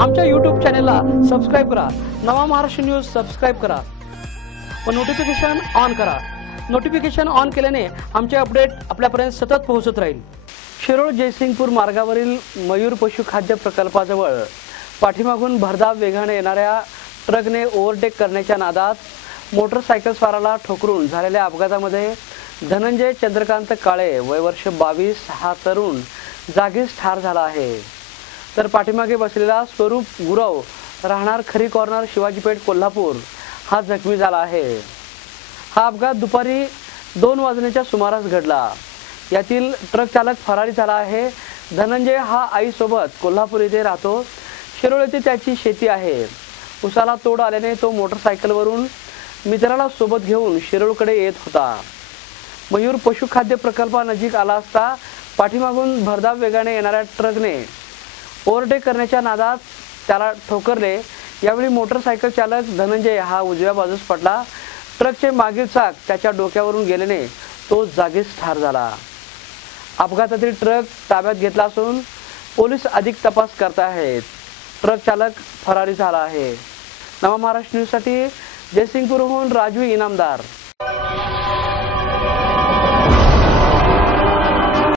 आमच्या यूट्यूब चॅनेलला सबस्क्राईब करा. नवा महाराष्ट्र न्यूज सबस्क्राईब करा. व नोटिफिकेशन ऑन करा. नोटिफिकेशन ऑन केल्याने आमचे अपडेट आपल्यापर्यंत सतत पोहोचत राहील. शिरोळ जयसिंगपूर मार्गावरील मयूर पशुखाद्य प्रकल्पाजवळ पाठीमागून भरधाव वेगाने येणाऱ्या ट्रकने ओव्हरटेक करण्याच्या नादात मोटरसायकल स्वाराला ठोकरून झालेल्या अपघातामध्ये धनंजय चंद्रकांत काळे वय वर्ष बावीस हा तरुण जागीच ठार झाला आहे. तर पाठीमागे बसलेला स्वरूप गुरव राहणार खरी कॉर्नर शिवाजीपेठ कोल्हापूर. हा जखमी झाला आहे. हा अपघात दुपारी दोन वाजण्याच्या सुमारास घडला. यातील ट्रक चालक फरारी झाला आहे. धनंजय हा आईसोबत कोल्हापूर येथे राहतो. शिरोळ येथे त्याची शेती आहे. उसाला तोड आल्याने तो मोटरसायकलवरून मित्राला सोबत घेऊन शिरोळकडे येत होता. मयूर पशुखाद्य प्रकल्पानजीक आला असता पाठीमागून भरधाव वेगाने येणाऱ्या ट्रकने ओव्हरटेक करण्याच्या नादात त्याला ठोकरले. यावेळी मोटरसायकल चालक धनंजय हा उजव्या बाजूस पडला. ट्रकचे मागील चाक त्याच्या डोक्यावरून गेल्याने तो जागीच ठार झाला. अपघातातील ट्रक ताब्यात घेतला असून पोलीस अधिक तपास करत आहेत. ट्रक चालक फरारी झाला आहे. नवा महाराष्ट्र न्यूजसाठी जयसिंगपूरहून राजू इनामदार.